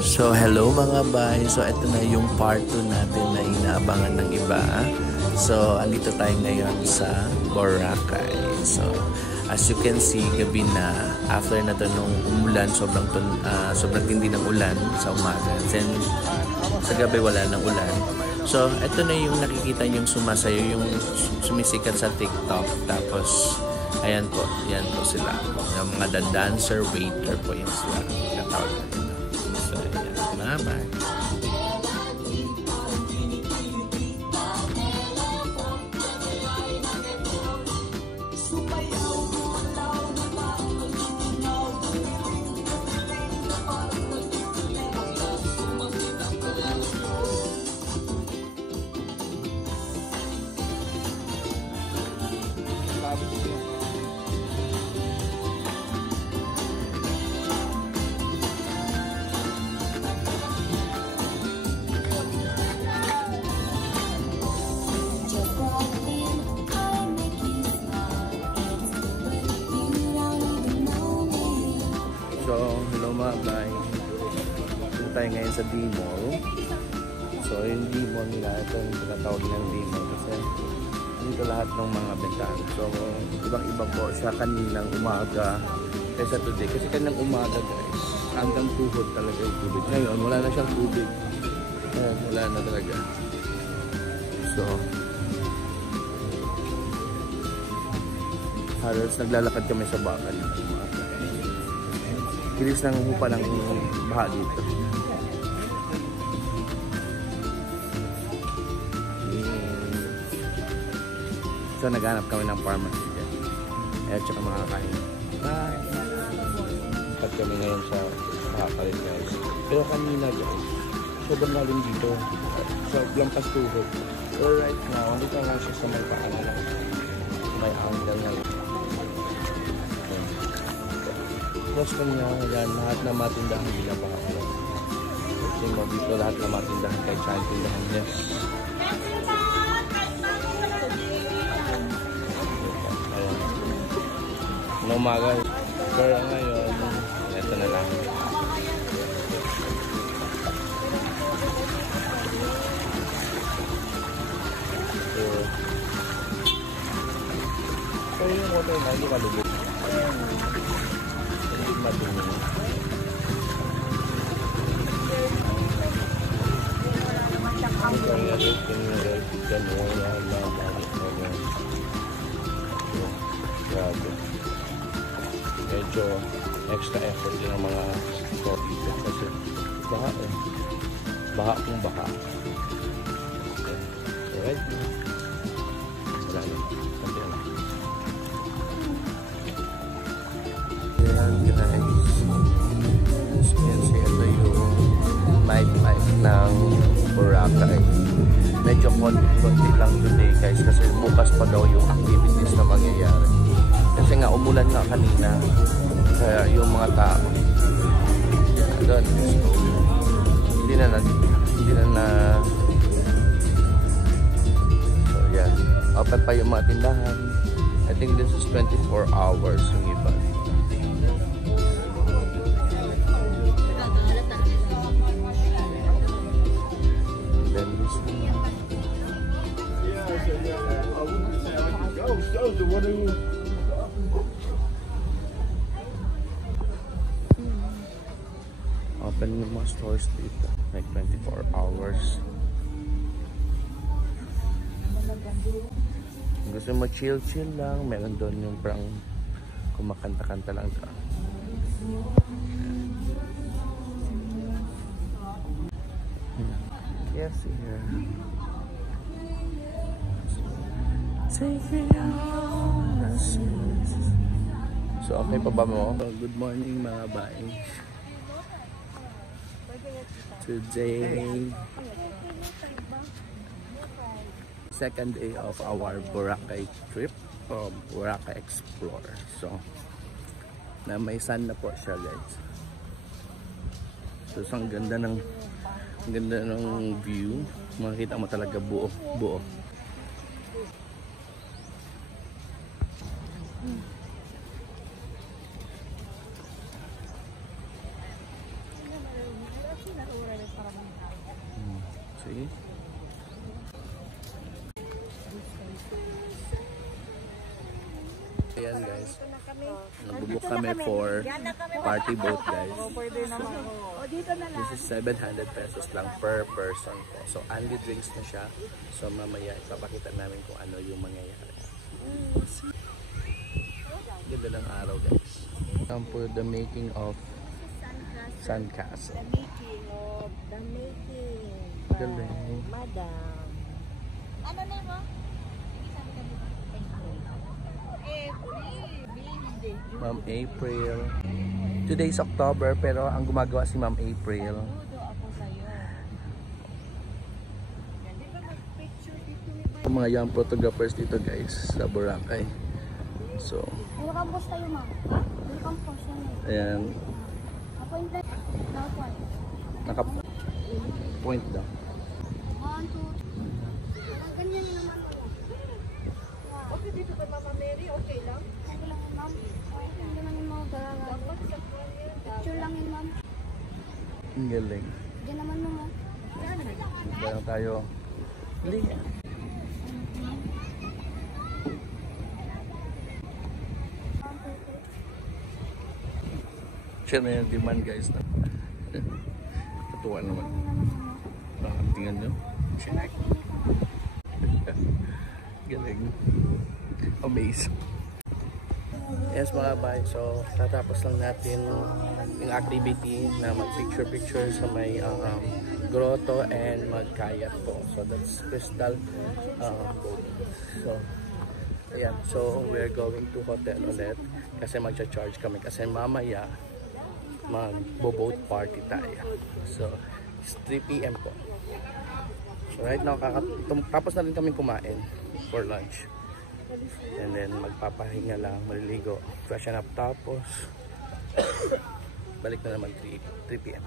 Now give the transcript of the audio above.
So hello mga bay, so ito na yung part 2 natin na inaabangan ng iba. So andito tayo ngayon sa Boracay. So as you can see, gabi na, after na to nung umulan, sobrang tindi ng ulan sa umaga. Then sa gabi wala ng ulan. So ito na yung nakikita yung sumasayo, yung sumisikat sa TikTok. Tapos ayan po sila. Yung mga dancer, waiter po yan sila. Katawag na. So, ayan. Bye-bye. So, hello mga bay. Dito tayo ngayon sa D-Mall. So, yung D-Mall nila, ito yung tinatawag ng D-Mall kasi dito lahat ng mga bentahan. So, ibang-iba po siya kaninang umaga kaysa today. Kasi kaninang umaga guys, hanggang tuhod talaga yung tubig. Ngayon, wala na siyang tubig. Ngayon, wala na talaga. So, halos naglalakad kami sa bakal ng umaga. Bilis ng hupa ng baha dito. So naghanap kami ng pharmacy dyan. At saka makakain. Bye! At kami ngayon sa makakalit guys. Pero kanina guys, sobrang lalim dito. So lampas tuhod. So right now, dito nga siya sa may paanan. May angle na rin. Plus kanya yan, lahat na matindahan nila pa ako. Kasi mo dito lahat na matindahan kahit saan tindahan niya. Ayan. Na umaga. Pero ngayon, ito na lang. So yung motor na hindi malubog. Madumi. Medyo extra effort din ang mga store dito kasi baha eh. Baha kung baha. Alright. Wala na. Nandiyan na. Nightlife ng Boracay. Medyo konti lang today guys kasi bukas pa daw yung activities na mangyayari. Kasi nga umulan nga kanina. Kaya yung mga tao doon hindi na so yan. Open pa yung mga tindahan. I think this is 24 hours yung iba. Open yung mga stores dito like 24 hours. Kung gusto mo chill lang, meron doon yung parang kumakanta-kanta lang ka. Yes, here. Take me on the streets. So okay pa ba mo? Good morning mga bae. Today, second day of our Boracay trip, Boracay Explorer. So, na may sun na po siya guys. So, ang ganda ng view. Makikita mo talaga buo. See? Ayan guys, nagbubook kami for party boat guys. This is 700 pesos lang per person po. So only drinks na siya. So mamaya ipapakita namin kung ano yung mangyayari. Ganda ng araw guys. For the making of sandcastle. The making. Galing. Madam. Ano na mo? Ma'am April. Today is October pero ang gumagawa si Ma'am April. Ako sa'yo. Ang mga young photographers dito guys sa Boracay. So, Campus tayo, ma'am. Campus yun. ayan. Appointment. Dapat. Naka-point daw. 1, 2. Ganyan yun naman. Okay, dito ba Mama Mary? Okay lang? Okay lang yun, ma'am. Hindi naman yung mga galagal. Picture lang yun, ma'am. Ang galing. Diyan naman mo, ma'am. Bayan tayo. Galing. Siya na yung demand guys. Katuwa naman. Tingnan nyo. Galing. Amazing. Yes mga bay, so tatapos lang natin yung activity na mag-picture-picture sa may grotto and mag-kayak po. So that's crystal boat. So ayan, so we're going to hotel ulit kasi mag-charge kami kasi mamaya mag-boat party tayo. So it's 3 PM po. So right now tapos na rin kami kumain for lunch. And then magpapahinga lang, maliligo, freshen up tapos balik na naman 3 PM.